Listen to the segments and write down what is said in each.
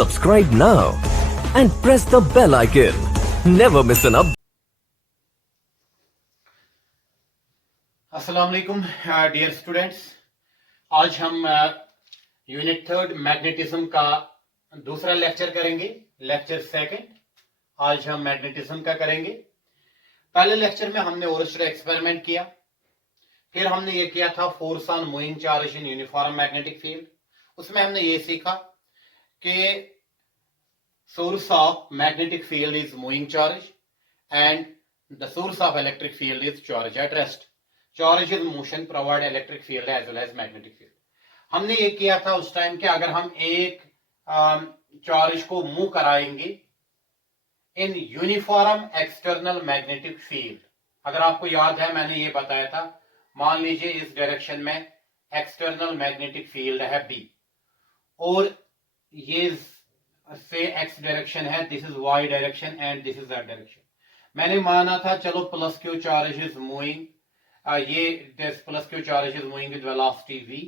Subscribe now and press the bell icon. Never miss an update. अस्सलाम वालेकुम dear students. आज हम unit third magnetism का दूसरा लेक्चर करेंगे, लेक्चर सेकंड। आज हम मैग्नेटिज्म का करेंगे। पहले लेक्चर में हमने ओरस्टेड एक्सपेरिमेंट किया, फिर हमने ये किया था force on moving charge in uniform magnetic field. उसमें हमने ये सीखा कि source of magnetic field is moving charge and the source of electric field is charge at rest. Charge in motion provide electric field as well as magnetic field. हमने ये किया था उस टाइम कि अगर हम एक चार्ज को मूव कराएंगे in uniform external magnetic field, अगर आपको याद है मैंने ये बताया था, मान लीजिए इस डायरेक्शन में एक्सटर्नल मैग्नेटिक फील्ड है बी और ये से एक्स डायरेक्शन है, this is Y direction and this is that direction. मैंने माना था चलो plus Q charge is moving, ये plus Q charge is moving with velocity v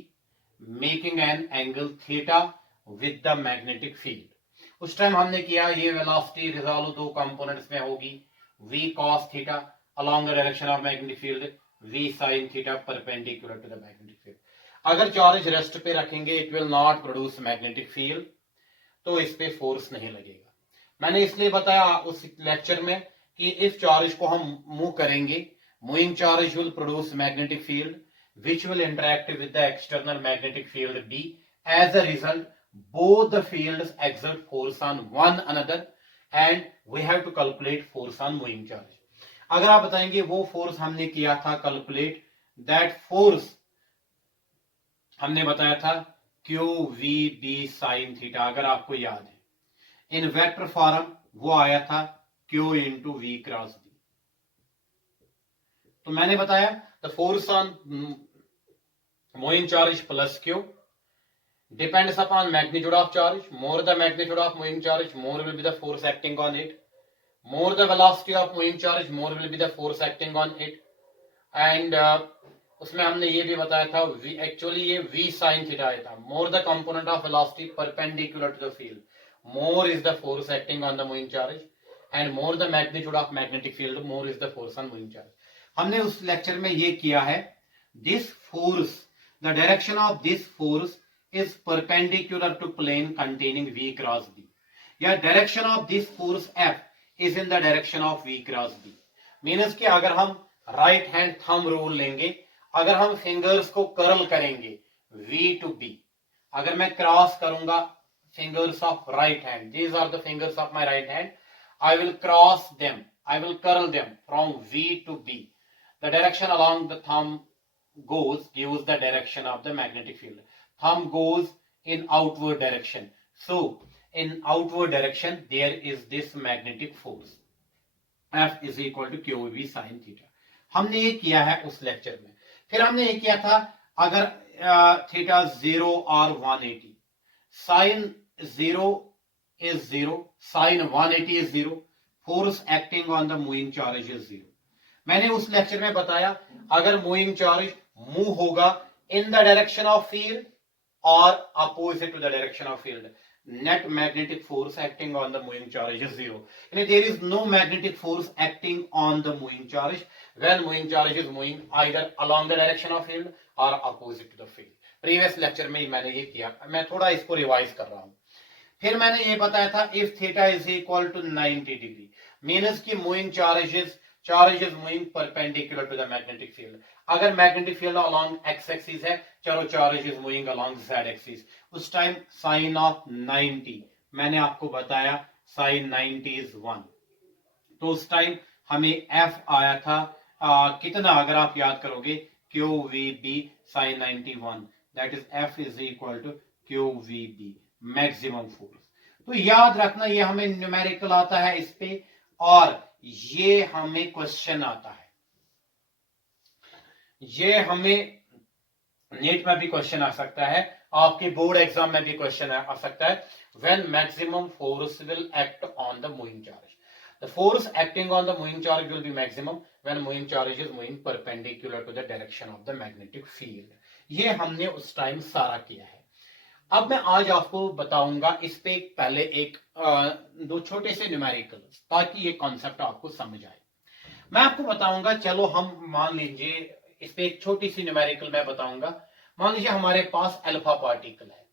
making an angle theta with the magnetic field. उस time हमने किया ये velocity resolve दो कंपोनेंट्स में होगी, v cos theta along the direction of magnetic field, v sin theta perpendicular to the magnetic field। अगर charge rest पे रखेंगे it will not produce magnetic field, तो इस पे फोर्स नहीं लगेगा। मैंने इसलिए बताया उस लेक्चर में कि इस चार्ज को हम मूव करेंगे, moving charge will produce magnetic field which will interact with the external magnetic field B. As a result, both the fields exert force on one another and we have to calculate force on moving charge. अगर आप बताएंगे वो force हमने किया था calculate, that force हमने बताया था Q V B sine theta, अगर आपको याद है इन वेक्टर फॉर्म वो आया था Q into V cross B. तो मैंने बताया the force on moving charge plus Q depends upon magnitude of charge, more the magnitude of moving charge more will be the force acting on it, more the velocity of moving charge more will be the force acting on it and उसमें हमने ये भी बताया था actually ये v sin theta आया था, more the component of velocity perpendicular to the field more is the force acting on the moving charge and more the magnitude of magnetic field more is the force on moving charge। हमने उस lecture में ये किया है this force, the direction of this force is perpendicular to plane containing v cross b, या direction of this force f is in the direction of v cross b। Means कि अगर हम राइट हैंड थंब रूल लेंगे, अगर हम fingers को curl करेंगे v to b, अगर मैं क्रॉस करूंगा fingers of right hand, these are the fingers of my right hand, I will cross them, I will curl them from v to b, the direction along the thumb goes gives the direction of the magnetic field, thumb goes in outward direction, so in outward direction there is this magnetic force F is equal to QV sin theta। हमने ये किया है उस lecture में। फिर हमने ये किया था अगर थीटा 0 और 180, sine 0 is 0, sine 180 is 0, force acting on the moving charge is 0। मैंने उस लेक्चर में बताया अगर मूविंग चार्ज मूव होगा in the direction of field और opposite to the direction of field, net magnetic force acting on the moving charge is 0. And there is no magnetic force acting on the moving charge when moving charge is moving either along the direction of field or opposite to the field। Previous lecture में ही मैंने ये किया, मैं थोड़ा इसको revise कर रहा हूँ। फिर मैंने ये बताया था if theta is equal to 90 degree means की moving charge is moving perpendicular to the magnetic field. अगर magnetic field along X axis है, चलो charge is moving along Z axis, उस टाइम साइन ऑफ 90 मैंने आपको बताया साइन 90 इज 1, तो उस टाइम हमें एफ आया था कितना, अगर आप याद करोगे Q V B sine 91, that is F is equal to Q V B maximum force. तो याद रखना ये हमें न्यूमेरिकल आता है इस पे और ये हमें क्वेश्चन आता है, ये हमें नीट में भी क्वेश्चन आ सकता है, आपके बोर्ड एग्जाम में भी क्वेश्चन आ सकता है। When maximum force will act on the moving charge, the force acting on the moving charge will be maximum when moving charge is moving perpendicular to the direction of the magnetic field. ये हमने उस time सारा किया है। अब मैं आज आपको बताऊंगा इस पे पहले एक दो छोटे से न्यूमेरिकल, ताकि ये कॉन्सेप्ट आपको समझ आए। मैं आपको बताऊंगा, चलो हम मान लीजिए इस पे एक छोटी सी न्यूमेरिकल मैं बताऊंगा। मान लीजिए हमारे पास अल्फा पार्टिकल है,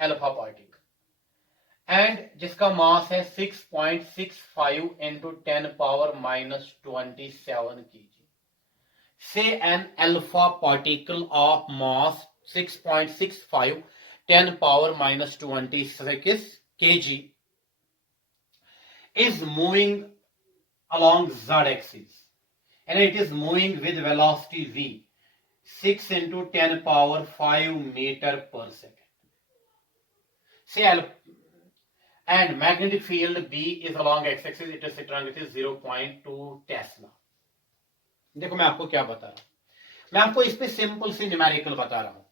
अल्फा पार्टिकल, एंड जिसका मास है 6.65 into 10⁻⁻27 kg। Say an alpha particle of mass 6.65 10⁻⁻26 kg is moving along z axis, and it is moving with velocity v 6 into 10⁻⁵ meter per second. Say and magnetic field B is along x-axis, it is strength is 0.2 Tesla. देखो मैं आपको क्या बता रहा हूं, मैं आपको इस पे सिंपल सी न्यूमेरिकल बता रहा हूं।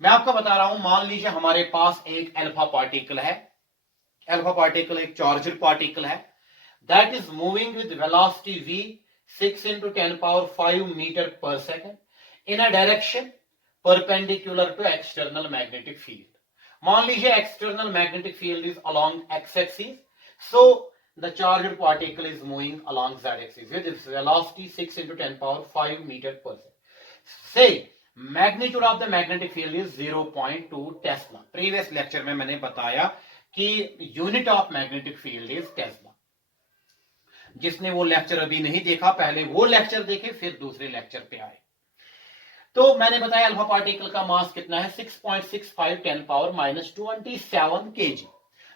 मैं आपको बता रहा हूं, मान लीजिए हमारे पास एक अल्फा पार्टिकल है, अल्फा पार्टिकल एक चार्जड पार्टिकल है, that is moving with velocity v 6 into 10⁵ meter per second in a direction perpendicular to external magnetic field. मान लीजिए external magnetic field is along X axis, so the charged particle is moving along z axis with its velocity 6 into 10⁵ meter per second. Say magnitude of the magnetic field is 0.2 Tesla. Previous lecture में मैंने बताया कि unit of magnetic field is Tesla. जिसने वो lecture अभी नहीं देखा, पहले वो लेक्चर देखे फिर दूसरे लेक्चर पे आए। तो मैंने बताया अल्फा पार्टिकल का मास कितना है, 6.65 10⁻⁻27 kg।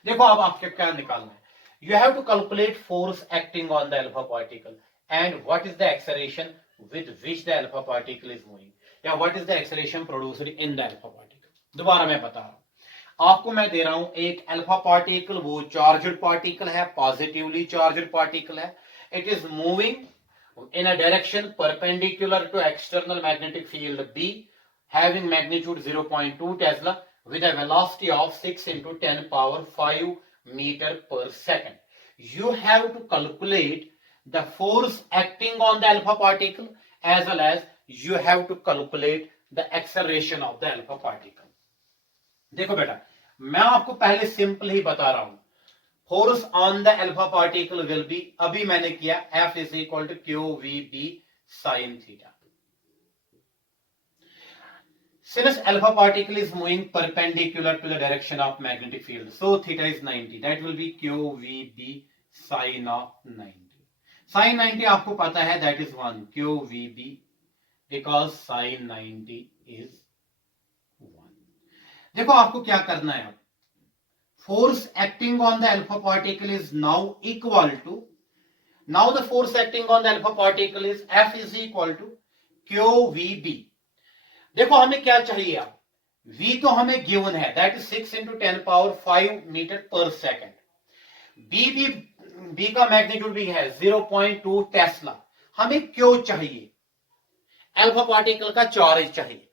देखो अब आपको क्या निकालना है, you have to calculate force acting on the alpha particle and what is the acceleration with which the alpha particle is moving, या what is the acceleration produced in the alpha particle। दोबारा मैं बता रहा हूं आपको, मैं दे रहा हूं एक अल्फा पार्टिकल, वो चार्जड पार्टिकल है, पॉजिटिवली चार्जड पार्टिकल है, it is moving in a direction perpendicular to external magnetic field B, having magnitude 0.2 Tesla with a velocity of 6 into 10⁵ meter per second. You have to calculate the force acting on the alpha particle as well as you have to calculate the acceleration of the alpha particle. देखो बेटा, मैं आपको पहले simple ही बता रहा हूं, force on the alpha particle will be, अभी मैंने किया F is equal to QVB sin theta. Since alpha particle is moving perpendicular to the direction of magnetic field, so theta is 90. That will be QVB sin of 90. Sin 90 आपको पता है, that is 1 QVB because sin 90 is 1. देखो आपको क्या करना है, force acting on the alpha particle is now equal to, now the force acting on the alpha particle is F is equal to QVB. देखो हमें क्या चाहिए, अब V तो हमें गिवन है, that is 6 into 10⁵ meter per second. B का magnitude भी है 0.2 टेस्ला। हमें क्यों चाहिए, अल्फा पार्टिकल का चार्ज चाहिए,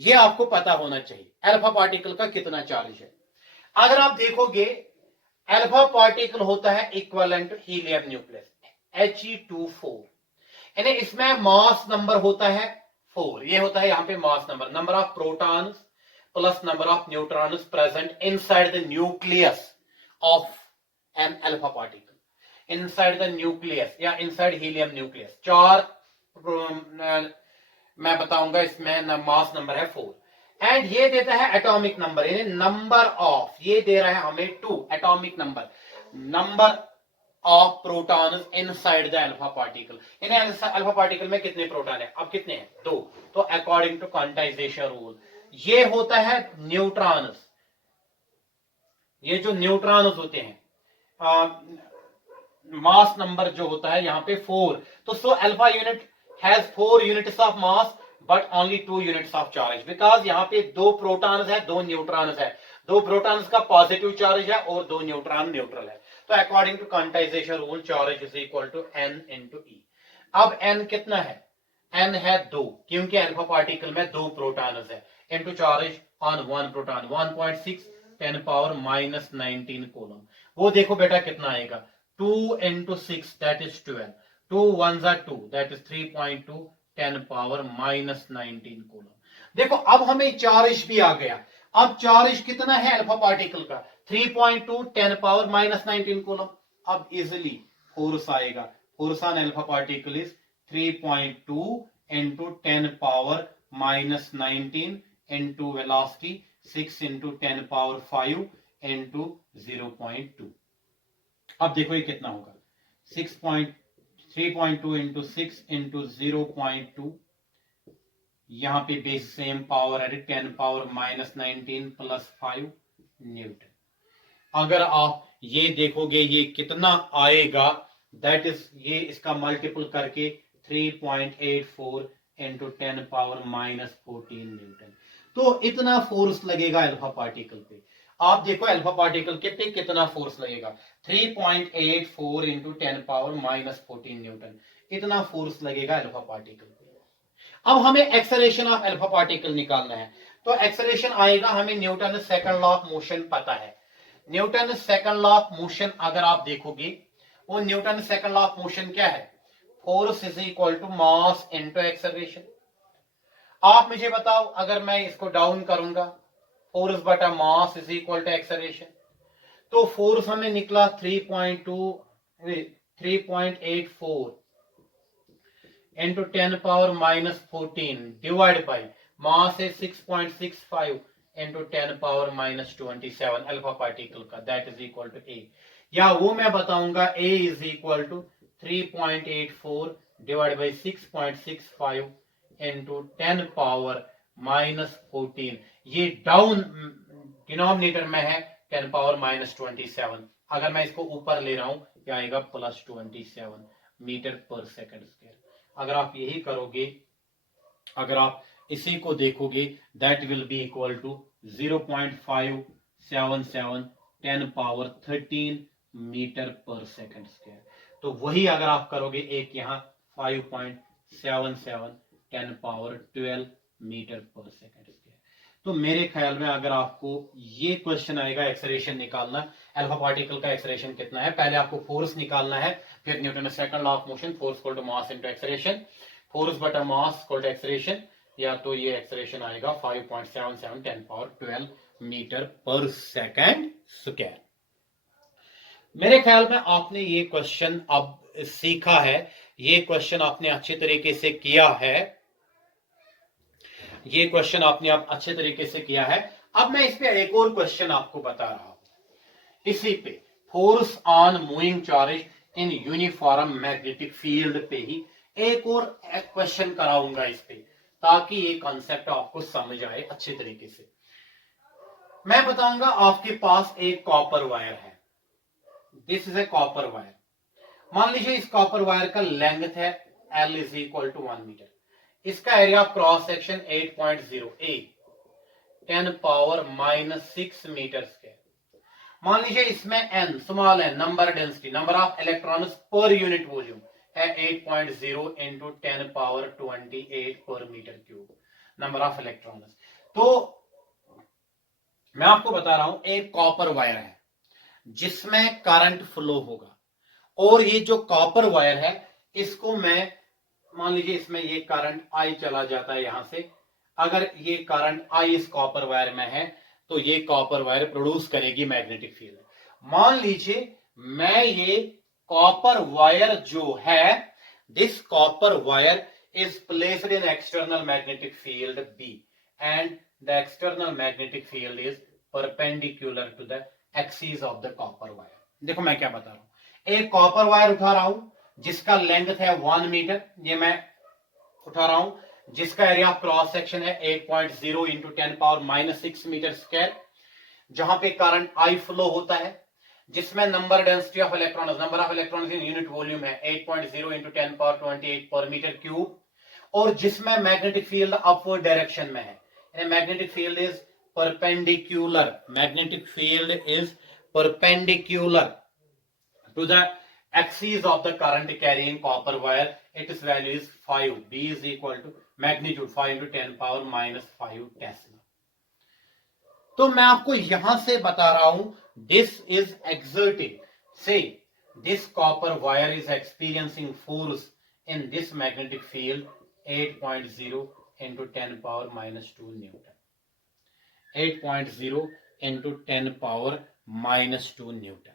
ये आपको पता होना चाहिए अल्फा पार्टिकल का कितना चार्ज है। अगर आप देखोगे अल्फा पार्टिकल होता है equivalent to helium nucleus He24, यानी इसमें मास नंबर होता है 4, ये होता है यहाँ पे mass number, number of protons plus number of neutrons present inside the nucleus of an alpha particle, inside the nucleus या इनसाइड हीलियम न्यूक्लियस। 4 मैं बताऊंगा, इसमें मास नंबर है 4 एंड ये देता है एटॉमिक नंबर, यानी नंबर ऑफ, ये दे रहा है हमें 2 atomic number, number of protons inside the alpha particle, यानी अल्फा पार्टिकल में कितने प्रोटॉन है, अब कितने हैं 2, तो अकॉर्डिंग टू क्वांटाइजेशन रूल ये होता है न्यूट्रॉन्स, ये जो न्यूट्रॉन्स होते हैं मास नंबर जो होता है यहाँ पे 4, तो so alpha unit has 4 units of mass but only 2 units of charge, because यहाँ पे 2 प्रोटॉन्स है 2 न्यूट्रॉन्स है, 2 प्रोटॉन्स का पॉजिटिव चार्ज है और 2 न्यूट्रॉन न्यूट्रल है, तो according to quantization rule charge is equal to n into E। अब n कितना है, n है 2, क्योंकि अल्फा पार्टिकल में 2 प्रोटॉन्स है, into charge on 1 proton 1.6 10⁻⁻19 coulomb. वो देखो बेटा कितना आएगा, 2 into 6 that is 12, 2 1s are 2 that is 3.2 10⁻⁻19 coulomb. देखो अब हमें चार्ज भी आ गया, अब चार्ज कितना है अल्फा पार्टिकल का 3.2 10 पावर माइनस 19 कूलम। अब इजिली फोर्स आएगा, force on alpha particle is 3.2 into 10 power minus 19 into velocity 6 into 10 power 5 into 0.2। अब देखो ये कितना होगा 3.2 इंटू 6 इंटू 0.2, यहां पे बेस सेम पावर है 10 पावर माइनस 19 प्लस 5 न्यूटन। अगर आप ये देखोगे ये कितना आएगा, दैट इज ये इसका मल्टीपल करके 3.84 इंटू 10 पावर माइनस 14 न्यूटन। तो इतना फोर्स लगेगा अल्फा पार्टिकल पे। आप देखो अल्फा पार्टिकल के पे कितना फोर्स लगेगा 3.84 इंटू 10 पावर माइनस 14 न्यूटन, इतना फोर्स लगेगा अल्फा पार्टिकल पे। अब हमें एक्सेलरेशन ऑफ अल्फा पार्टिकल निकालना है, तो एक्सेलरेशन आएगा हमें Newton second law of motion पता है। Newton second law of motion अगर आप देखोगे, वो Newton second law of motion क्या है, force is equal to mass into acceleration. आप मुझे बताओ अगर मैं इसको डाउन करूंगा, फोर्स बटा mass is equal to acceleration, तो फोर्स हमें निकला 3.84 into 10 power minus 14 divide by mass है 6.65 into 10 power minus 27 alpha particle का, that is equal to A. या वो मैं बताऊंगा A is equal to 3.84 divide by 6.65 into 10 power minus 14। ये डाउन डिनोमिनेटर में है 10 पावर माइनस 27, अगर मैं इसको ऊपर ले रहा हूं क्या आएगा प्लस 27 मीटर पर सेकंड स्क्वायर। अगर आप यही करोगे, अगर आप इसी को देखोगे, that will be equal to 0.577 10 power 13 metre पर सेकंड स्क्वायर। तो वही अगर आप करोगे एक यहाँ 5.77 10 पावर 12 मीटर पर सेकंड स्क्वायर। तो मेरे ख्याल में अगर आपको ये क्वेश्चन आएगा एक्सेलरेशन निकालना, अल्फा पार्टिकल का एक्सेलरेशन कितना है, पहले आपको फोर्स निकालना है, फिर Newton second law of motion, force equal to mass into acceleration, force बटा मास इक्वल टू एक्सेलरेशन, या तो ये एक्सेलरेशन आएगा 5.77 10 पावर 12 मीटर पर सेकंड स्क्वायर। मेरे ख्याल में आपने ये क्वेश्चन अब सीखा है, ये क्वेश्चन आपने अच्छे तरीके से किया है, ये क्वेश्चन आपने आप अच्छे तरीके से किया है। अब मैं इस पे एक और क्वेश्चन आपको बता रहा हूं, इसी पे force on moving charge in uniform magnetic field पे ही एक और क्वेश्चन कराऊंगा इस पे, ताकि ये कॉन्सेप्ट आपको समझ आए अच्छे तरीके से। मैं बताऊंगा आपके पास एक कॉपर वायर है, this is a copper wire. मान लीजिए इस कॉपर वायर का लेंथ है L is equal to 1 metre, इसका area of cross section 8.0 A 10 power minus 6 metre square. मान लीजिए इसमें n small n number density, number of electrons per unit volume है 8.0 into 10 power 28 per metre cube number of electrons. तो मैं आपको बता रहा हूं एक कॉपर वायर है जिसमें करंट फ्लो होगा, और ये जो कॉपर वायर है इसको मैं मान लीजिए इसमें ये करंट आई चला जाता है यहां से, अगर ये करंट आई इस कॉपर वायर में है तो ये कॉपर वायर प्रोड्यूस करेगी मैग्नेटिक फील्ड। मान लीजिए मैं ये कॉपर वायर जो है, this copper wire is placed in external magnetic field B and the external magnetic field is perpendicular to the axis of the copper wire. देखो मैं क्या बता रहा हूं, एक कॉपर वायर उठा रहा हूं जिसका लेंथ है 1 मीटर, ये मैं उठा रहा हूं, जिसका एरिया ऑफ क्रॉस सेक्शन है 8.0 into 10 power minus 6 metre square, जहां पे करंट आई फ्लो होता है, जिसमें number density of electron, number of electron in unit volume है 8.0 into 10 power 28 per metre cube, और जिसमें मैग्नेटिक फील्ड अपवर्ड डायरेक्शन में है। Magnetic field is perpendicular, magnetic field is perpendicular to the axis of the current carrying copper wire, its value is 5, B is equal to magnitude 5 into 10 power minus 5 Tesla। तो मैं आपको यहां से बता रहा हूं this is exerting, say this copper wire is experiencing force in this magnetic field 8.0 into 10 power minus 2 Newton 8.0 into 10 power -2 Newton.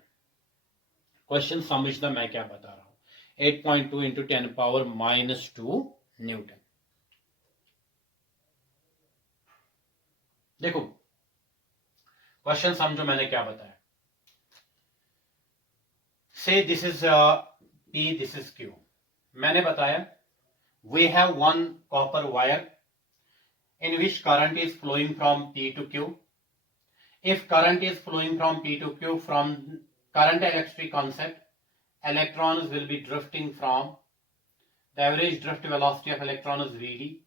Question समझना मैं क्या बता रहा हूं। 8.2 इंटू 10 पावर -2 न्यूटन। देखो क्वेश्चन समझो मैंने क्या बताया। से this is P, this is Q। मैंने बताया we have one copper wire in which current is flowing from P to Q. If current is flowing from P to Q, from current electric concept, electrons will be drifting from the average drift velocity of electron is Vd.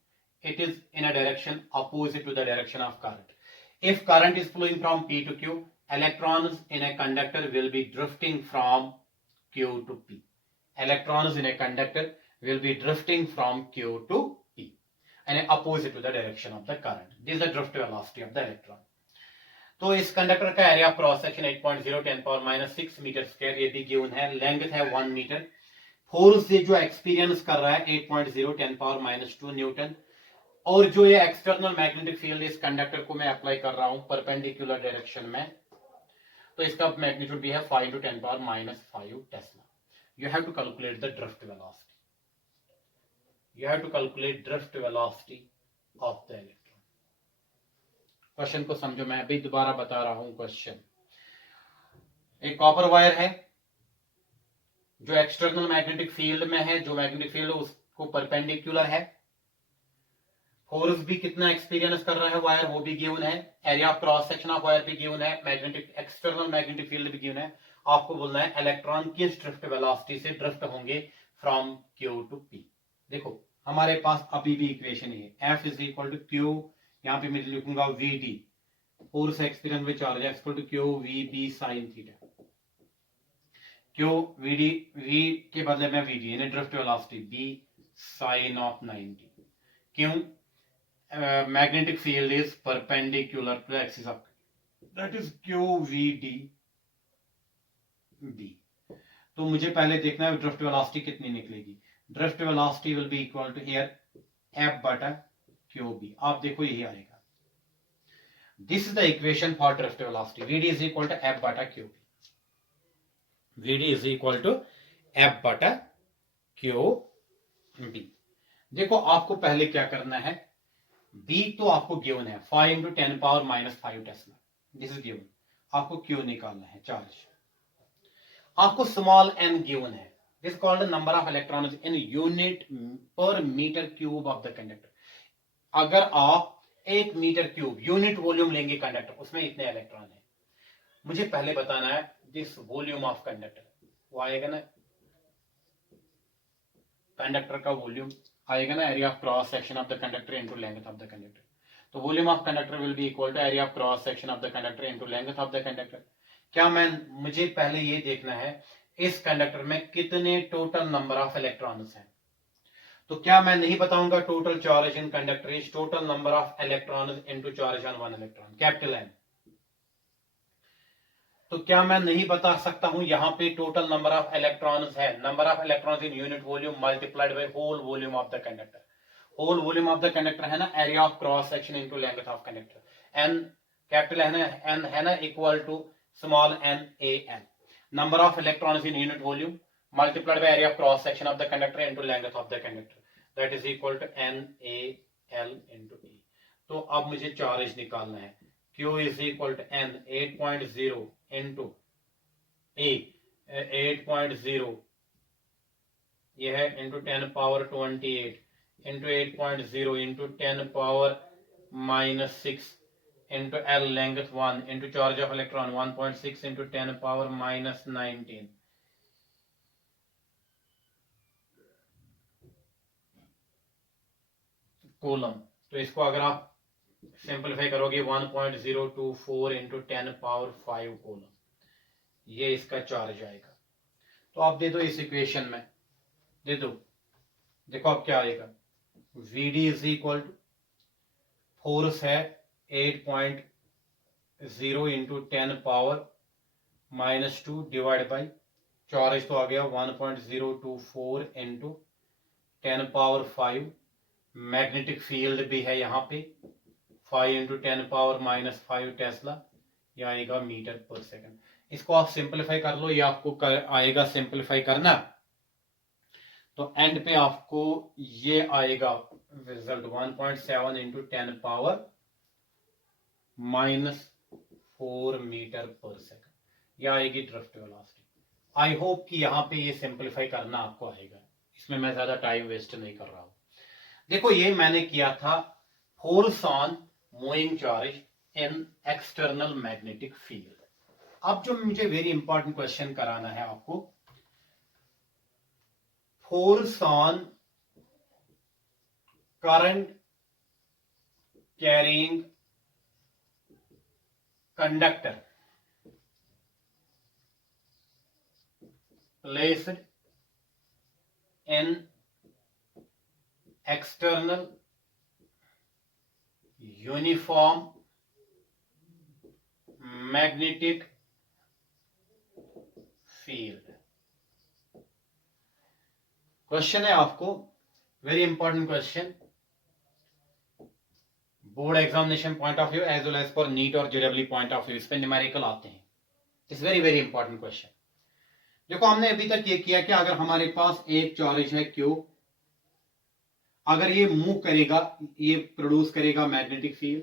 It is in a direction opposite to the direction of current. If current is flowing from P to Q, electrons in a conductor will be drifting from Q to P. Electrons in a conductor will be drifting from Q to P and opposite to the direction of the current. This is the drift velocity of the electron. तो इस conductor का area of cross section 8.0 10 power -6 metre square, ये भी given है। Length है 1 metre. Force से जो experience कर रहा है 8.0 10 पावर -2 न्यूटन। और जो ये एक्सटर्नल मैग्नेटिक फील्ड इस कंडक्टर को मैं अप्लाई कर रहा हूं परपेंडिकुलर डायरेक्शन में, तो इसका मैग्नीट्यूड भी है 5 × 10 power -5 tesla. You have to calculate the drift velocity. You have to calculate drift velocity of the electron. Question को समझो, मैं अभी दोबारा बता रहा हूं क्वेश्चन। एक कॉपर वायर है जो एक्सटर्नल मैग्नेटिक फील्ड में है, जो मैग्नेटिक फील्ड उसको परपेंडिकुलर है। फोर्स भी कितना एक्सपीरियंस कर रहा है वायर, वो भी गिवन है। Area of cross section of wire भी गिवन है। मैग्नेटिक एक्सटर्नल मैग्नेटिक फील्ड भी गिवन है। आपको बोलना है इलेक्ट्रॉन किस ड्रिफ्ट वेलोसिटी से ड्रिफ्ट होंगे फ्रॉम Q टू P। देखो हमारे पास अभी भी इक्वेशन है, F is equal to Q, यहाँ पे मैं लिखूंगा Vd, force experience with charge equal to Q VB sin theta. Q Vd, V के बदले में Vd यानी drift velocity B sin of 90। क्यों? Magnetic field is perpendicular to axis of, that is QVD B। तो मुझे पहले देखना है ड्रिफ्ट वेलोसिटी कितनी निकलेगी। Drift velocity will be equal to here F/QB। आप देखो यही आएगा। This is the equation for drift velocity. Vd is equal to F/QB। Vd is equal to F/QB। देखो आपको पहले क्या करना है, B तो आपको गिवन है 5 × 10 power -5 tesla, this is given. आपको Q निकालना है, चार्ज। आपको स्मॉल n गिवन है, this called number of electrons in unit per metre cube of the conductor. अगर आप 1 मीटर क्यूब यूनिट वॉल्यूम लेंगे कंडक्टर, उसमें इतने इलेक्ट्रॉन है। मुझे पहले बताना है दिस वॉल्यूम ऑफ कंडक्टर, वो आएगा ना कंडक्टर का वॉल्यूम आएगा ना, area of cross section of the conductor into length of the conductor. तो volume of conductor will be equal to area of cross section of the conductor into length of the conductor. क्या मुझे पहले ये देखना है इस conductor में कितने टोटल नंबर ऑफ इलेक्ट्रॉन्स हैं। तो क्या मैं नहीं बताऊंगा total charge in conductor is total number of electrons into charge on one electron, capital N। तो क्या मैं नहीं बता सकता हूं यहां पे टोटल नंबर ऑफ इलेक्ट्रॉन्स है, number of electrons in unit volume multiplied by whole volume of the conductor. Whole volume of the conductor है ना area of cross section into length of conductor. N capital N है ना equal to small n a n। Number of electrons in unit volume multiplied by area of cross section of the conductor into length of the conductor, that is equal to n a l into e। तो अब मुझे charge निकालना है। Q is equal to n 8.0 into A 8.0 ये है into 10 power 28 into 8.0 into 10 power -6 into L length 1 into charge of electron 1.6 into 10 power -19 coulomb. तो इसको अगर आप सिंपलीफाई करोगे 1.024 इंटू 10 पावर 5 कूलम, ये इसका चार्ज आएगा। तो आप दे दो इस इक्वेशन में, दे दो, देखो अब क्या आएगा। Vd is equal to force है 8.0 into 10 power -2 divide by charge तो आ गया 1.024 इंटू 10 पावर 5। मैग्नेटिक फील्ड भी है यहाँ पे 5 इंटू 10⁻⁻5 टेस्ला, यह आएगा मीटर पर सेकंड। इसको आप सिंपलीफाई कर लो, ये आपको आएगा सिंपलीफाई करना, तो एंड पे आपको ये आएगा रिजल्ट 1.7 इंटू 10⁻⁻4 मीटर पर सेकंड, यह आएगी ड्रिफ्ट वेलोसिटी। आई होप कि यहाँ पे ये सिंपलीफाई करना आपको आएगा, इसमें मैं ज्यादा टाइम वेस्ट नहीं कर रहा हूं। देखो ये मैंने किया था force on moving charge in external magnetic field. अब जो मुझे वेरी इंपॉर्टेंट क्वेश्चन कराना है आपको, force on current carrying conductor placed in external uniform magnetic field। Question है आपको very important question, board examination point of view as well as for NEET और JW point of view, इस पे numerical आते हैं। It's very very important question. देखो हमने अभी तक ये किया कि अगर हमारे पास एक चार्ज है Q, अगर ये मूव करेगा, ये प्रोड्यूस करेगा मैग्नेटिक फील्ड।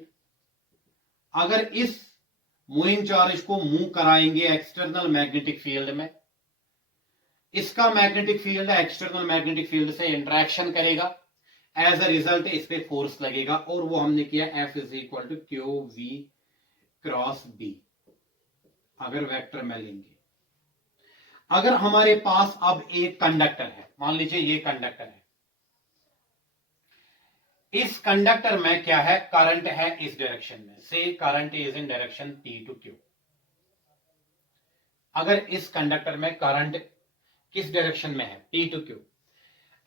अगर इस मूविंग चार्ज को मूव कराएंगे एक्सटर्नल मैग्नेटिक फील्ड में, इसका magnetic field external magnetic field से इंटरेक्शन करेगा, एज अ रिजल्ट इस पे फोर्स लगेगा, और वो हमने किया F is equal to QV cross B, अगर वेक्टर में लेंगे। अगर हमारे पास अब एक कंडक्टर है, मान लीजिए ये कंडक्टर है, इस कंडक्टर में क्या है, करंट है इस डायरेक्शन में, से current is in direction P to Q। अगर इस कंडक्टर में करंट किस डायरेक्शन में है, P टू Q,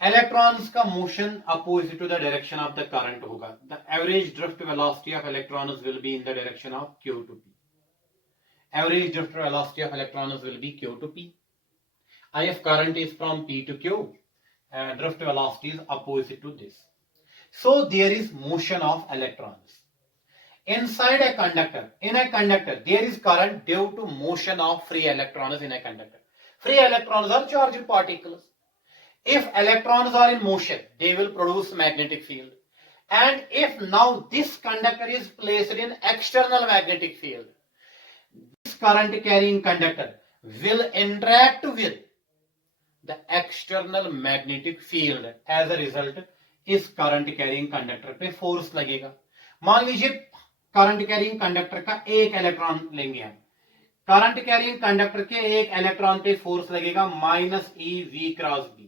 इलेक्ट्रॉन्स का motion opposite to the direction of the current होगा। The average drift velocity of electrons will be in the direction of Q to P। Average drift velocity of electrons will be Q to P। If current is from P to Q, drift velocity is opposite to this. So there is motion of electrons. Inside a conductor, in a conductor, there is current due to motion of free electrons in a conductor. Free electrons are charged particles. If electrons are in motion, they will produce magnetic field. And if now this conductor is placed in external magnetic field, this current carrying conductor will interact with the external magnetic field, as a result इस current carrying conductor पे force लगेगा। मान लीजिए current carrying conductor का एक electron लेंगे हम, current carrying conductor के एक इलेक्ट्रॉन पे फोर्स लगेगा -eV क्रॉस B,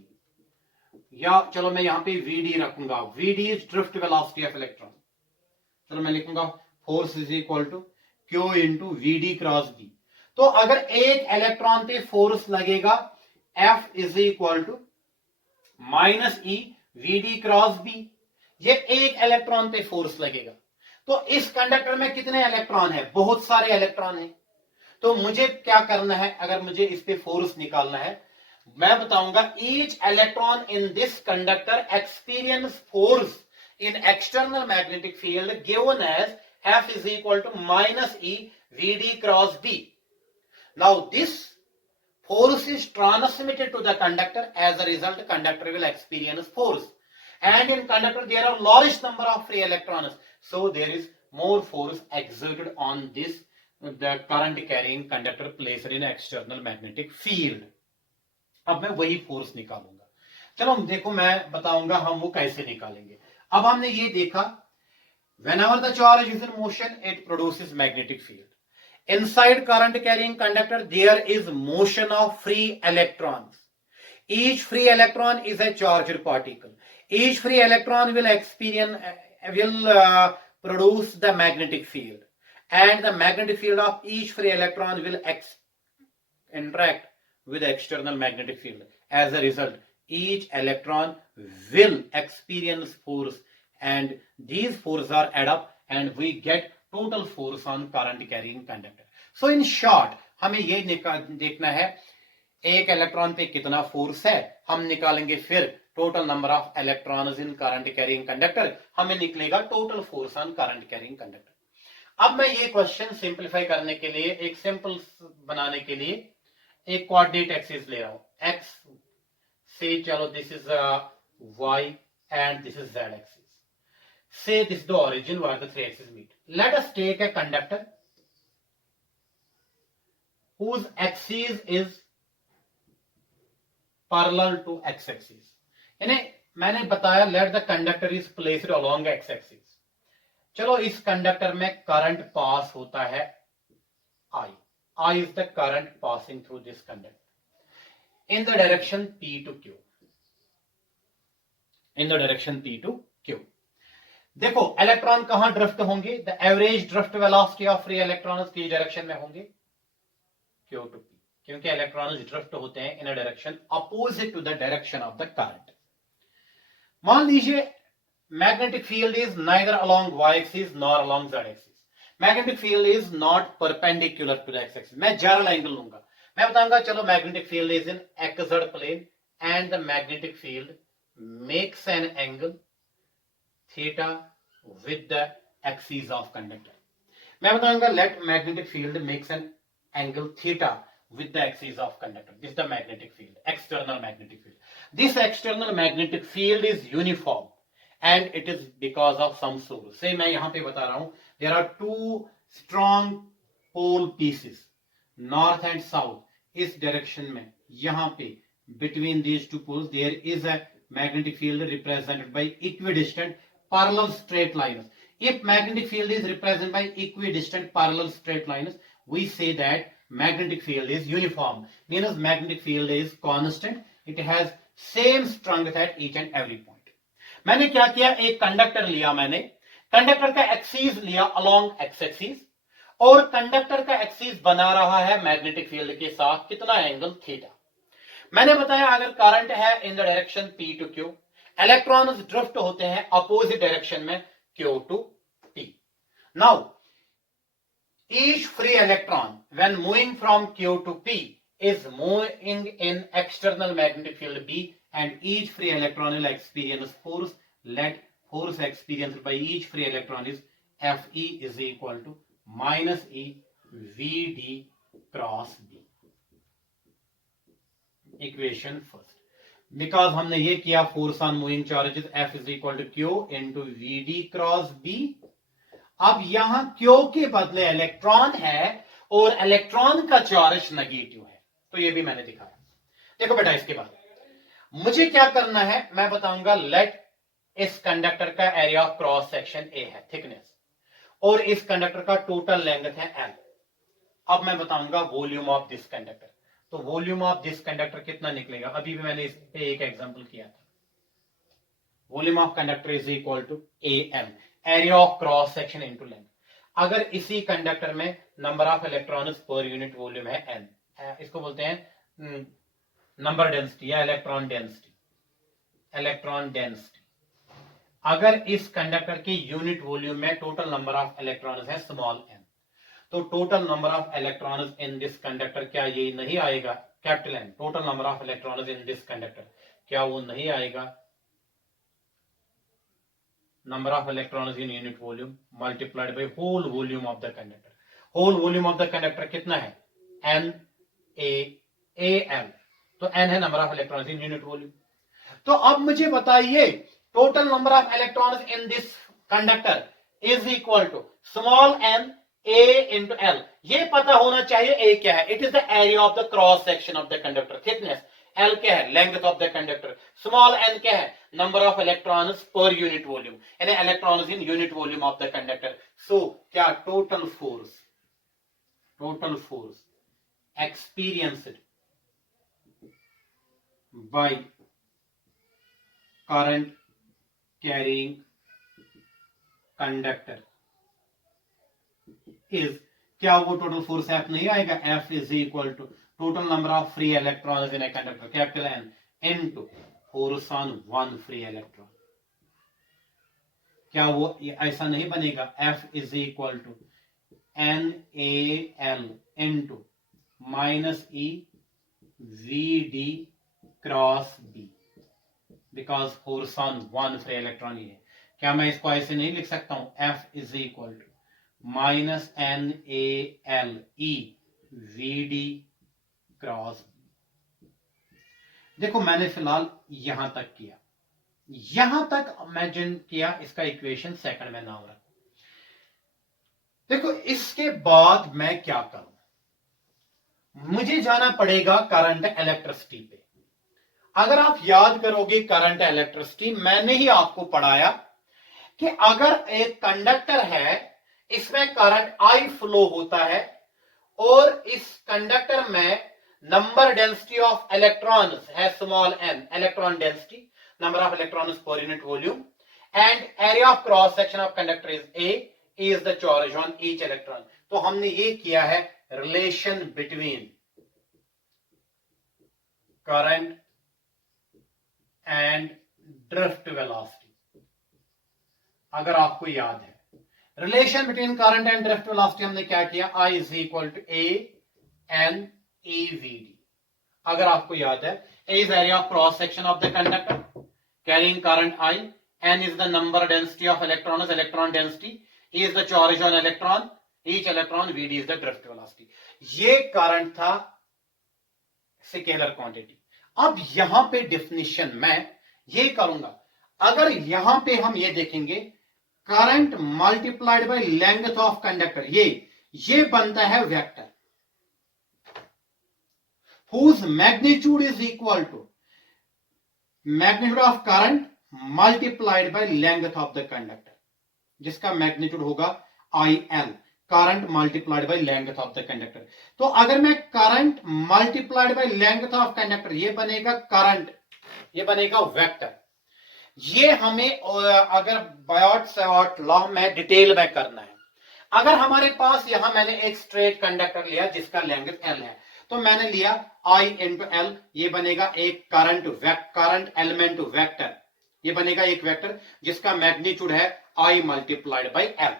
या चलो मैं यहां पे VD रखूंगा, VD is drift velocity of electron. चलो मैं लिखूंगा force is equal to Q into VD cross B। तो अगर एक इलेक्ट्रॉन पे फोर्स लगेगा F is equal to -E VD cross B, ये एक इलेक्ट्रॉन पे फोर्स लगेगा। तो इस कंडक्टर में कितने इलेक्ट्रॉन है, बहुत सारे इलेक्ट्रॉन है। तो मुझे क्या करना है, अगर मुझे इस पे फोर्स निकालना है, मैं बताऊंगा each electron in this conductor experience force in external magnetic field given as F is equal to -E VD cross B। Now this force is transmitted to the conductor, as a result conductor will experience force, and in conductor there are large number of free electrons, so there is more force exerted on this the current carrying conductor placed in external magnetic field। अब मैं वही force निकालूंगा। चलो देखो मैं बताऊंगा हम वो कैसे निकालेंगे। अब हमने ये देखा whenever the charge is in motion it produces magnetic field। Inside current carrying conductor there is motion of free electrons. Each free electron is a charged particle. Each free electron will produce the magnetic field, and the magnetic field of each free electron will interact with the external magnetic field. As a result, each electron will experience force, and these forces are add up and we get total force on current carrying conductor। So in short हमें ये देखना है एक electron पे कितना force है, हम निकालेंगे फिर total number of electrons in current carrying conductor, हमें निकलेगा total force on current carrying conductor. अब मैं ये क्वेश्चन सिंप्लीफाई करने के लिए, एक सिंपल बनाने के लिए एक कोऑर्डिनेट एक्सिस ले रहा हूं। एक्स से, चलो this is Y and this is Z axis. Say this is the origin where the three axes meet. Let us take a conductor whose axis is parallel to x axis. यानी मैंने बताया let the conductor is placed along x axis. चलो इस conductor में current pass होता है I. I is the current passing through this conductor in the direction P to Q. In the direction P to Q. देखो electron कहां drift होंगे, the average drift velocity of free electrons की direction में होंगे Q to P, क्योंकि electrons drift होते हैं in a direction opposite to the direction of the current. मान लीजिए magnetic field is neither along y axis nor along z axis. Magnetic field is not perpendicular to the x axis. मैं general angle लूंगा, मैं बताऊंगा चलो magnetic field is in xz plane and the magnetic field makes an angle theta with the axis of conductor. मैं बताऊंगा let magnetic field makes an angle theta with the axis of conductor. This is the magnetic field, external magnetic field. This external magnetic field is uniform and it is because of some source. Say मैं यहां पे बता रहा हूं, there are two strong pole pieces, north and south. इस direction में यहां पे between these two poles there is a magnetic field represented by equidistant parallel straight lines. If magnetic field is represented by equidistant parallel straight lines, we say that magnetic field is uniform. Means magnetic field is constant. It has same strength at each and every point. मैंने क्या किया, एक conductor लिया, मैंने conductor का axis लिया along X axis और conductor का एक्सिस बना रहा है मैग्नेटिक फील्ड के साथ कितना एंगल थीटा। मैंने बताया अगर करंट है in the direction P to Q, electrons drift होते हैं अपोजिट डायरेक्शन में Q to P. Now each free electron when moving from Q to P is moving in external magnetic field B and each free electron will experience force. Let force experienced by each free electron is Fe is equal to minus E Vd cross B. Equation first. Because हमने ये किया force on moving charges F is equal to Q into VD cross B। अब यहां Q के बदले electron है और electron का चार्ज नेगेटिव है, तो ये भी मैंने दिखाया। देखो बेटा इसके बाद मुझे क्या करना है मैं बताऊंगा। लेट इस कंडक्टर का area of cross section A है, थिकनेस, और इस कंडक्टर का टोटल लेंथ है L। अब मैं बताऊंगा वॉल्यूम ऑफ दिस कंडक्टर। तो वॉल्यूम ऑफ दिस कंडक्टर कितना निकलेगा, अभी भी मैंने इस पे एक एग्जांपल किया था। Volume of conductor is equal to AM, area of cross section into length. अगर इसी कंडक्टर में number of electrons per unit volume है N, इसको बोलते हैं नंबर डेंसिटी या इलेक्ट्रॉन डेंसिटी। इलेक्ट्रॉन डेंसिटी अगर इस कंडक्टर के यूनिट वॉल्यूम में टोटल नंबर ऑफ इलेक्ट्रॉन्स है स्मॉल n, तो total number of electrons in this conductor क्या ये नहीं आएगा capital N? Total number of electrons in this conductor क्या वो नहीं आएगा number of electrons in unit volume multiplied by whole volume of the conductor. Whole volume of the conductor कितना है N AL, तो N है number of electrons in unit volume. तो अब मुझे बताइए total number of electrons in this conductor is equal to small n A into L। ये पता होना चाहिए A क्या है, it is the area of the cross section of the conductor. Thickness L क्या है, length of the conductor. Small n क्या है, number of electrons per unit volume, यानी electrons in unit volume of the conductor. So क्या total force experienced by current carrying conductor is, क्या वो total force F नहीं आएगा? F is equal to total number of free electrons in a conductor capital N into force on one free electron. क्या वो ऐसा नहीं बनेगा? F is equal to NaL into minus E VD cross B। Because force on one free electron ही है। क्या मैं इसको ऐसे नहीं लिख सकता हूं, F is equal to minus NaLe VD cross. देखो मैंने फिलहाल यहां तक किया, यहां तक इमेजिन किया, इसका इक्वेशन सेकंड में नाम रखो। देखो इसके बाद मैं क्या करूं, मुझे जाना पड़ेगा करंट इलेक्ट्रिसिटी पे। अगर आप याद करोगे करंट इलेक्ट्रिसिटी, मैंने ही आपको पढ़ाया कि अगर एक कंडक्टर है, इसमें करंट I फ्लो होता है और इस कंडक्टर में नंबर डेंसिटी ऑफ इलेक्ट्रॉन्स है small n, electron density, number of electrons per unit volume, and area of cross section of conductor is A is the charge on each electron। तो हमने ये किया है relation between current and drift velocity. अगर आपको याद है relation between current and drift velocity हमने क्या किया, I is equal to ANEVD। अगर आपको याद है, A is area of cross section of the conductor carrying current I, N is the number density of electrons, electron density, E is the charge on electron, each electron, VD is the drift velocity। ये current था scalar quantity. अब यहां पे definition मैं ये करूंगा, अगर यहां पे हम ये देखेंगे current multiplied by length of conductor, ये बनता है vector whose magnitude is equal to magnitude of current multiplied by length of the conductor, जिसका मैग्नीट्यूड होगा IL, current multiplied by length of the conductor. तो अगर मैं current multiplied by length of conductor, ये बनेगा करंट, ये बनेगा vector. ये हमें अगर बायोट-सावर्ट लॉ में डिटेल में करना है। अगर हमारे पास यहां मैंने एक स्ट्रेट कंडक्टर लिया जिसका लेंथ L है, तो मैंने लिया I इंटू L, ये बनेगा एक करंट एलिमेंट वेक्टर, ये बनेगा एक वेक्टर जिसका मैग्नीट्यूड है I मल्टीप्लाइड बाई L।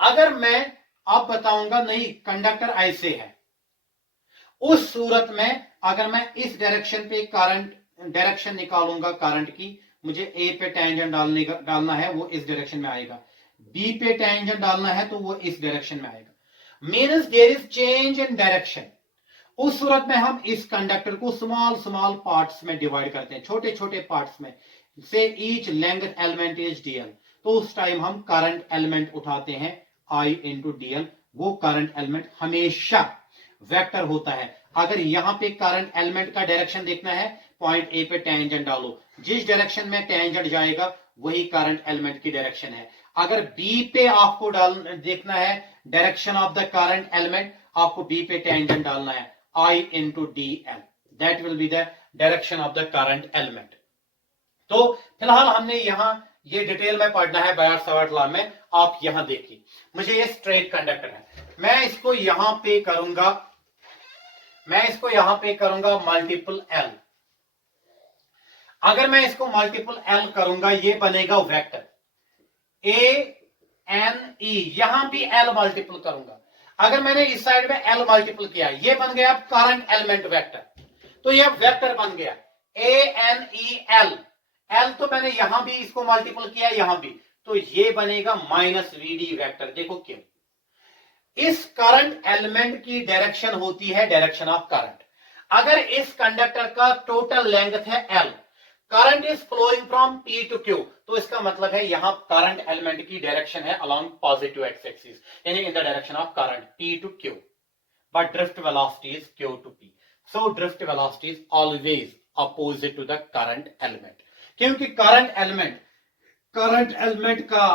अगर मैं अब बताऊंगा नहीं कंडक्टर ऐसे है, उस सूरत में अगर मैं इस डायरेक्शन पे करंट डायरेक्शन निकालूंगा करंट की, मुझे A पे टेंजेंट डालना है, वो इस डायरेक्शन में आएगा, B पे टेंजेंट डालना है तो वो इस डायरेक्शन में आएगा। Means there is change in direction. उस सूरत में हम इस कंडक्टर को स्मॉल पार्ट्स में डिवाइड करते हैं, छोटे छोटे पार्ट्स में, से each length element is DL। तो उस टाइम हम करंट एलिमेंट उठाते हैं I इंटू DL। वो करंट एलिमेंट हमेशा वेक्टर होता है। अगर यहां पे करंट एलिमेंट का डायरेक्शन देखना है, पॉइंट A पे टेंजेंट डालो, जिस डायरेक्शन में टेंजेंट जाएगा वही करंट एलिमेंट की डायरेक्शन है। अगर B पे आपको देखना है direction of the current element, आपको B पे टेंजेंट डालना है I into DL, that will be the direction of the current element. तो फिलहाल हमने यहां ये डिटेल में पढ़ना है बायोट-सावर्ट लॉ में। आप यहां देखिए, मुझे ये स्ट्रेट कंडक्टर है, मैं इसको यहां पे करूंगा मल्टीपल L। अगर मैं इसको मल्टीपल L करूंगा, ये बनेगा वेक्टर ANE, यहां भी L मल्टीपल करूंगा। अगर मैंने इस साइड में L मल्टीपल किया, ये बन गया करंट एलिमेंट वेक्टर, तो ये वेक्टर बन गया ANEL। L तो मैंने यहां भी इसको मल्टीपल किया, यहां भी, तो ये बनेगा माइनस VD वेक्टर। देखो क्यों, इस करंट एलिमेंट की डायरेक्शन होती है डायरेक्शन ऑफ करंट। अगर इस कंडक्टर का टोटल लेंथ है L, current is flowing from P to Q, तो इसका मतलब है यहां करंट एलिमेंट की डायरेक्शन है अलोंग पॉजिटिव एक्स एक्सिस, यानी in the direction of current P to Q, but drift velocity is Q to P। So drift velocity is always opposite to the current element, क्योंकि current element का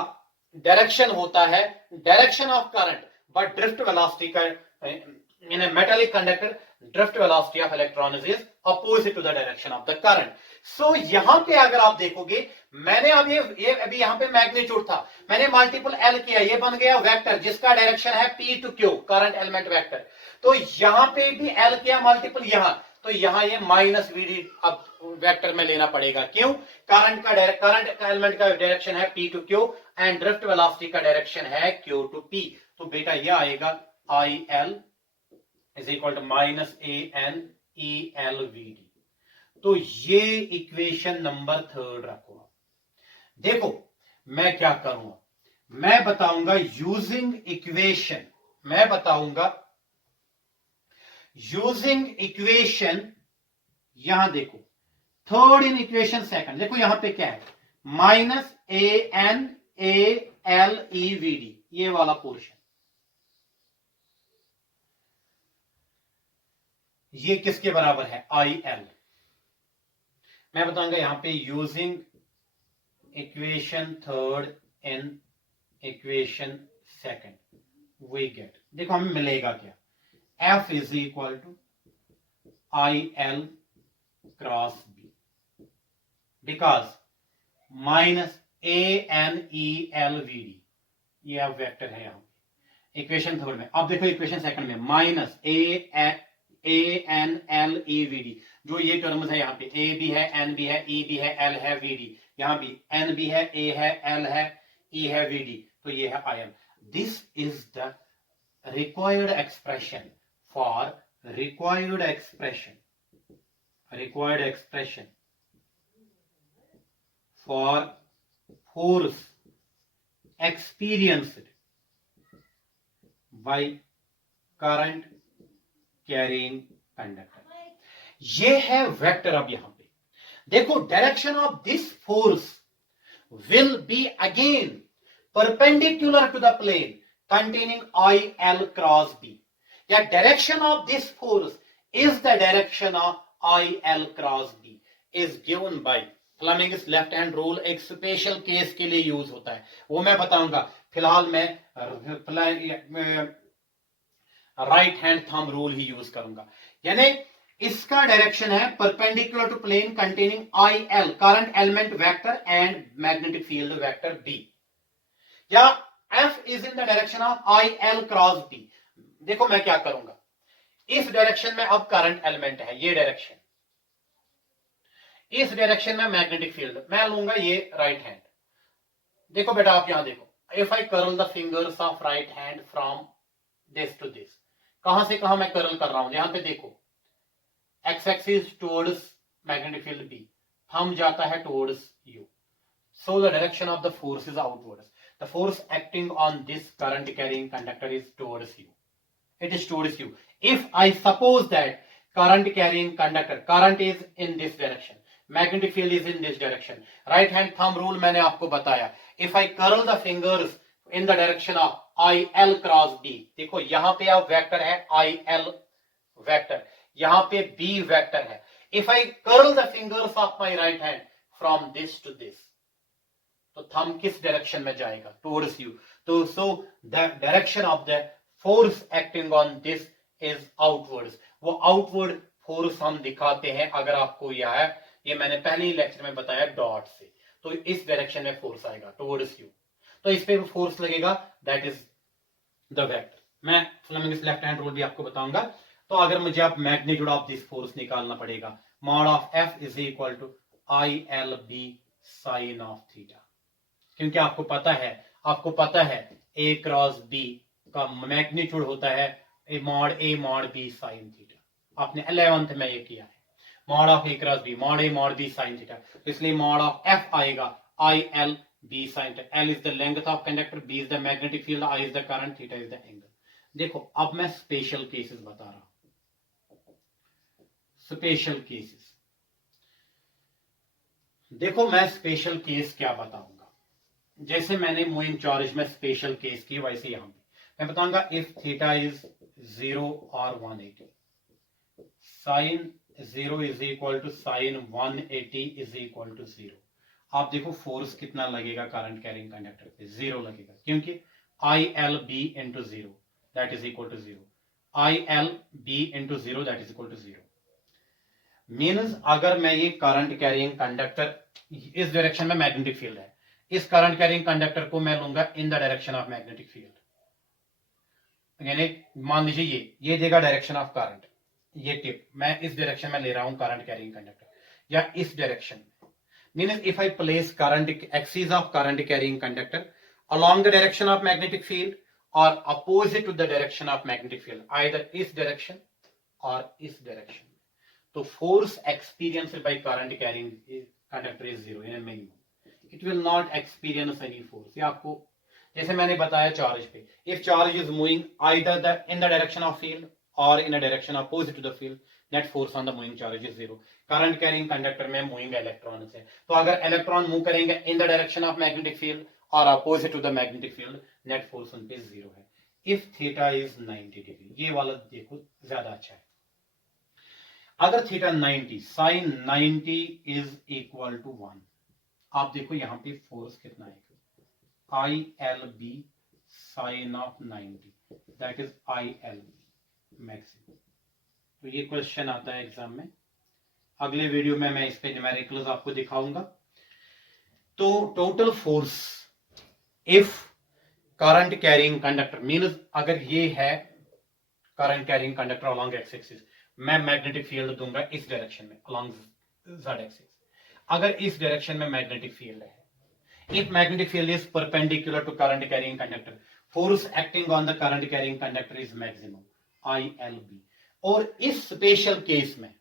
direction होता है direction of current, but drift velocity का इन ए metallic conductor drift velocity of electron is opposite to the direction of the current. So यहां पे अगर आप देखोगे, मैंने अब ये अभी यहां पे मैग्नीट्यूड था, मैंने मल्टीपल L किया, ये बन गया वेक्टर जिसका डायरेक्शन है P to Q, current element vector. तो यहां पे भी L किया मल्टीपल यहां, तो यहां ये माइनस VD अब वेक्टर में लेना पड़ेगा। क्यों? करंट एलिमेंट का डायरेक्शन है P to Q and drift velocity का डायरेक्शन है Q टू P। तो बेटा ये आएगा IL is equal to minus ANELVD। तो ये इक्वेशन नंबर 3 रखो। देखो मैं क्या करूंगा, मैं बताऊंगा यूजिंग इक्वेशन, यहां देखो थर्ड इन इक्वेशन सेकंड, देखो यहां पे क्या है, माइनस ANALEVD, ये वाला पोर्शन, ये किसके बराबर है, IL। मैं बताऊंगा यहां पे using equation third in equation second we get, देखो हमें मिलेगा क्या, F is equal to IL cross B, because minus ANELVD, ये अब वेक्टर है यहां पे इक्वेशन थर्ड में। अब देखो इक्वेशन सेकंड में माइनस ANLEVD, जो ये टर्म्स है यहाँ पे A भी है, N भी है, E भी है, L है, VD, यहां भी N भी है, A है, L है, E है, VD, तो ये है IM। This is the required expression for force experienced by current carrying conductor। ये है वेक्टर। अब यहां पे देखो direction of this force will be again perpendicular to the plane containing IL cross B, या direction of this force is the direction of IL cross B is given by Fleming's left hand rule. एक special case के लिए use होता है, वो मैं बताऊंगा। फिलहाल मैं राइट हैंड थंब रूल ही यूज करूंगा। यानी इसका डायरेक्शन है perpendicular to plane containing IL current element vector and magnetic field vector B, या F is in the direction of IL cross B। देखो मैं क्या करूंगा, इस डायरेक्शन में अब करंट एलिमेंट है, ये डायरेक्शन, इस डायरेक्शन में मैग्नेटिक फील्ड, मैं लूंगा ये राइट हैंड। देखो बेटा आप यहां देखो, if I curl the fingers of right hand from this to this, कहां से कहां मैं कर्ल कर रहा हूं, यहां पे देखो x axis towards magnetic field B, thumb जाता है towards U, so the direction of the force is outwards, the force acting on this current carrying conductor is towards U, it is towards U। if I suppose that current carrying conductor, current is in this direction, magnetic field is in this direction, right hand thumb rule मैंने आपको बताया, if I curl the fingers in the direction of IL cross B, देखो यहां पे अब vector है IL vector, यहां पे B वेक्टर है। if I curl the fingers of my right hand from this to this, तो थंब किस डायरेक्शन में जाएगा, टुवर्ड्स U, तो so the direction of the force acting on this is outwards. वो outward force हम दिखाते हैं, अगर आपको यह है, ये मैंने पहले ही लेक्चर में बताया, डॉट से, तो इस डायरेक्शन में फोर्स आएगा टुवर्ड्स U, तो इस पे फोर्स लगेगा, दैट इज द वेक्टर। मैं फ्लेमिंग्स लेफ्ट हैंड रूल भी आपको बताऊंगा। तो अगर मुझे अब मैग्नीट्यूड ऑफ दिस फोर्स निकालना पड़ेगा, mod of F is equal to ILB sine of theta, क्योंकि आपको पता है A क्रॉस B का मैग्नीट्यूड होता है A mod B sine theta, आपने 11th में ये किया है, mod of A cross B mod B sine theta, इसलिए मॉड ऑफ F आएगा IL B sine theta. L is the length of conductor, B is the magnetic field, I is the current, theta is the angle. देखो अब मैं special cases बता रहा हूं, special cases. देखो मैं स्पेशल केस क्या बताऊंगा, जैसे मैंने मोइन चार्ज में स्पेशल केस की, वैसे यहां पे मैं बताऊंगा इफ थीटा इज 0 और 180, sine 0 is equal to sine 180 is equal to 0। आप देखो फोर्स कितना लगेगा करंट कैरिंग कंडक्टर पे, 0 लगेगा, क्योंकि ILB into 0 that is equal to 0, ILB into 0 that is equal to 0। Means अगर मैं ये करंट कैरिंग कंडक्टर, इस डायरेक्शन में मैग्नेटिक फील्ड है, इस करंट कैरिंग कंडक्टर को मैं लूंगा in the direction of magnetic field, यानी मान लीजिए ये देगा डायरेक्शन ऑफ करंट, ये टिप मैं इस डायरेक्शन में ले रहा हूं करंट कैरिंग कंडक्टर, या इस डायरेक्शन में, means if I place current axis of current carrying conductor along the direction of magnetic field or opposite to the direction of magnetic field, either इस डायरेक्शन और इस डायरेक्शन, तो force experienced by current carrying conductor is zero in minimum, it will not experience any force. ये आपको जैसे मैंने बताया charge पे, if charge is moving either in the direction of field और in a direction opposite to the field, net force on the moving charge is zero. Current carrying conductor में moving electron है, तो अगर electron move करेंगे इन the direction of magnetic field और opposite to the magnetic field, net force उन पे zero है। If theta is 90 degree, ये वाला देखो ज्यादा अच्छा है। अगर theta 90, sine 90 is equal to 1, आप देखो यहां पे फोर्स कितना है, ILB sine of 90, that is IL maximum. तो ये क्वेश्चन आता है एग्जाम में, अगले वीडियो में मैं इस पे न्यूमेरिकल्स आपको दिखाऊंगा। तो total force if current carrying conductor means, अगर ये है current carrying conductor along X axis, मैं मैग्नेटिक फील्ड दूंगा इस डायरेक्शन में अलोंग जेड एक्सिस। अगर इस डायरेक्शन में मैग्नेटिक फील्ड है, if magnetic field is perpendicular to current carrying conductor, force acting on the current carrying conductor is maximum, ILB। और इस स्पेशल केस में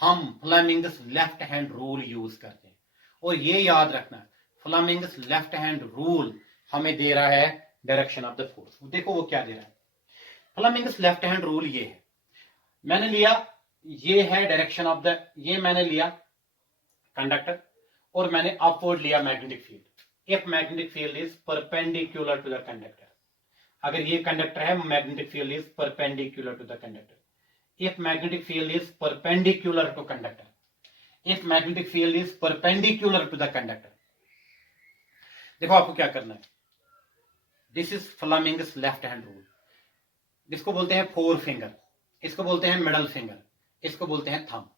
हम Fleming's left hand rule use करते हैं, और ये याद रखना फ्लेमिंग्स लेफ्ट हैंड रूल हमें दे रहा है डायरेक्शन ऑफ द फोर्स। देखो वो क्या दे रहा है, फ्लेमिंग्स लेफ्ट हैंड रूल ये है, मैंने लिया ये है डायरेक्शन ऑफ द, ये मैंने लिया कंडक्टर और मैंने अपवर्ड लिया magnetic field. If magnetic field is perpendicular to the conductor, अगर ये कंडक्टर है magnetic field is perpendicular to the conductor, if magnetic field is perpendicular to conductor, if magnetic field is perpendicular to the conductor, देखो आपको क्या करना है, this is Fleming's left hand rule, जिसको बोलते हैं फोर फिंगर, इसको बोलते हैं मिडल फिंगर, इसको बोलते हैं थंब।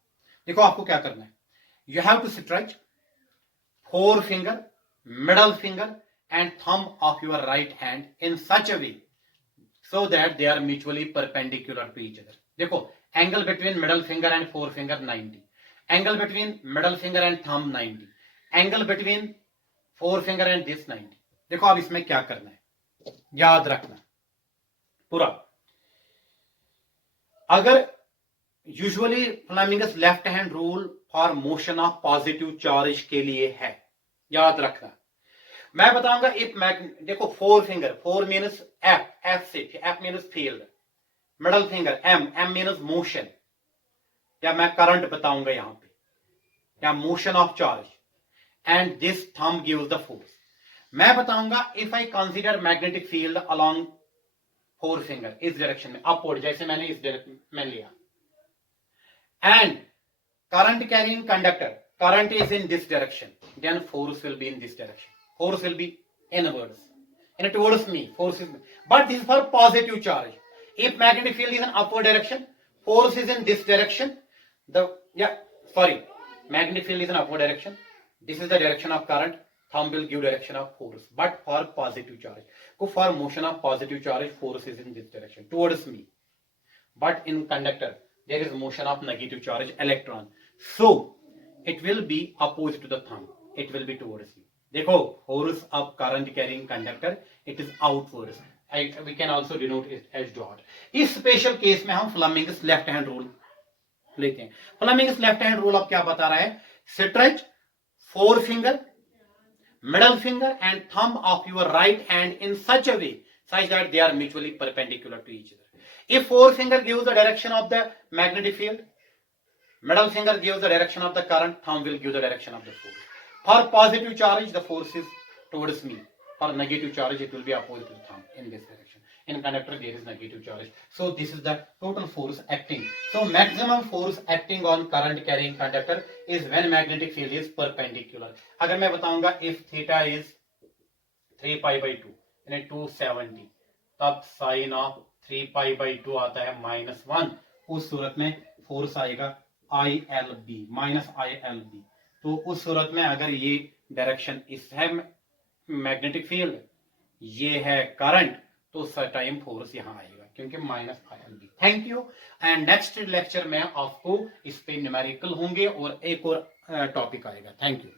देखो आपको क्या करना है, you have to stretch forefinger, middle finger and thumb of your right hand in such a way so that they are mutually perpendicular to each other। देखो angle between middle finger and forefinger 90, angle between middle finger and thumb 90, angle between forefinger and this 90। देखो अब इसमें क्या करना है, याद रखना पूरा। अगर usually Fleming's left hand rule for motion of positive charge के लिए है, याद रखना। मैं बताऊंगा इफ देखो forefinger, fore means F, F से F means field, middle finger M, M means motion, या मैं करंट बताऊंगा यहां पे, या motion of charge, and this thumb gives the force. मैं बताऊंगा if I consider magnetic field along forefinger इस डायरेक्शन में अपवर्ड, जैसे मैंने इस डायरेक्शन में लिया, and current carrying conductor, current is in this direction, then force will be in this direction, force will be inwards and towards me, force is, but this is for positive charge। if magnetic field is in upward direction, force is in this direction, magnetic field is in upward direction, this is the direction of current, thumb will give direction of force, but for positive charge, so for motion of positive charge, force is in this direction towards me, but in conductor there is motion of negative charge electron, so it will be opposite to the thumb, it will be towards you। देखो force of current carrying conductor, it is outwards, we can also denote it as dot। इस special case में हम Fleming's left hand rule लेते हैं। Fleming's left hand rule अब क्या बता रहा है, stretch four finger, middle finger and thumb of your right hand in such a way such that they are mutually perpendicular to each other। if forefinger gives the direction of the magnetic field, middle finger gives the direction of the current, thumb will give the direction of the force। for positive charge the force is towards me, for negative charge it will be opposite to the thumb in this direction, in conductor there is negative charge, so this is the total force acting। so maximum force acting on current carrying conductor is when magnetic field is perpendicular। अगर मैं बताऊंगा if theta is 3 pi by 2 यानी 270, तब sign of 3 pi by 2 आता है -1, उस सूरत में फोर्स आएगा ILB माइनस ILB। तो उस सूरत में अगर ये डायरेक्शन इस है मैग्नेटिक फील्ड, ये है करंट, तो उस टाइम फोर्स यहां आएगा क्योंकि -ILB। Thank you, and next lecture में आपको इस पे न्यूमेरिकल होंगे और एक और टॉपिक आएगा। Thank you.